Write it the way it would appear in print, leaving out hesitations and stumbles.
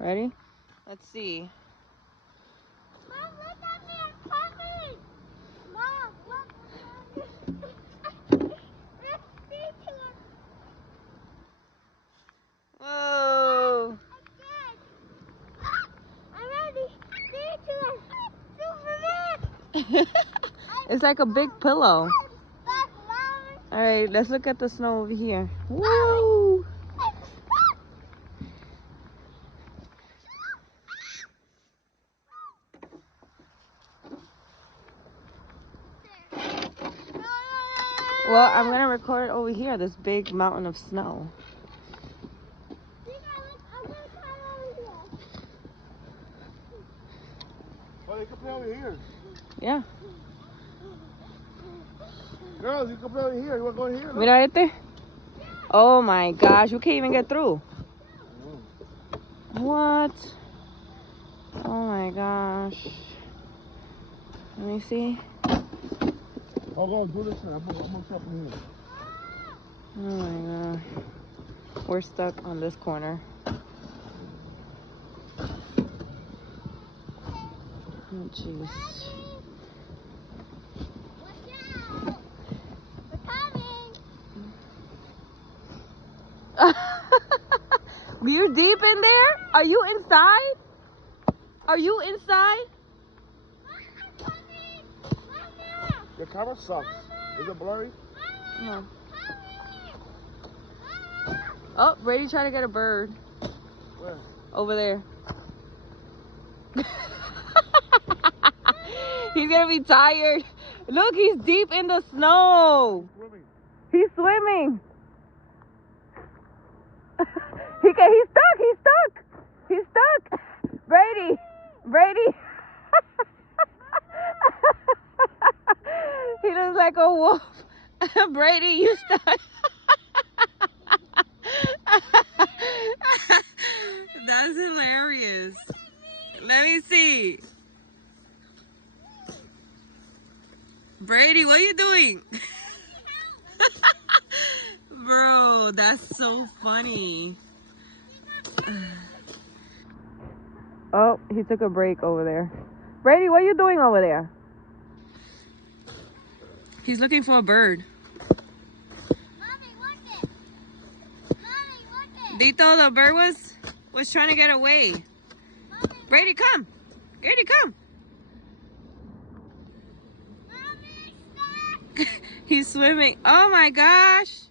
Ready? Let's see. Mom, look at me, I'm coming. Mom, look. Whoa! I'm ready. Superman. It's like a big pillow. All right, let's look at the snow over here. Woo! Well, I'm gonna record it over here, this big mountain of snow. Oh, you can play over here. Yeah. Girls, you can play over here. You want to go in here? Mira este. Oh my gosh, you can't even get through. What? Oh my gosh. Let me see. I'll go do this one. I'm gonna stop in here. Oh my gosh. We're stuck on this corner. Oh jeez. You're deep in there? Are you inside? Are you inside? Your camera sucks. Is it blurry? No. Oh, Brady trying to get a bird. Where? Over there. He's gonna be tired. Look, he's deep in the snow. Swimming. He's swimming. He's stuck. He's stuck. He's stuck. Brady. Brady. He looks like a wolf. Brady, you stuck. That's hilarious. Let me see. Brady, what are you doing? Bro, that's so funny. Oh, he took a break over there. Brady, what are you doing over there? He's looking for a bird. Mommy, look it. Mommy, look it. Dito, the bird was trying to get away. Mommy, Brady, come. Brady, come. Mommy, stop. He's swimming. Oh my gosh.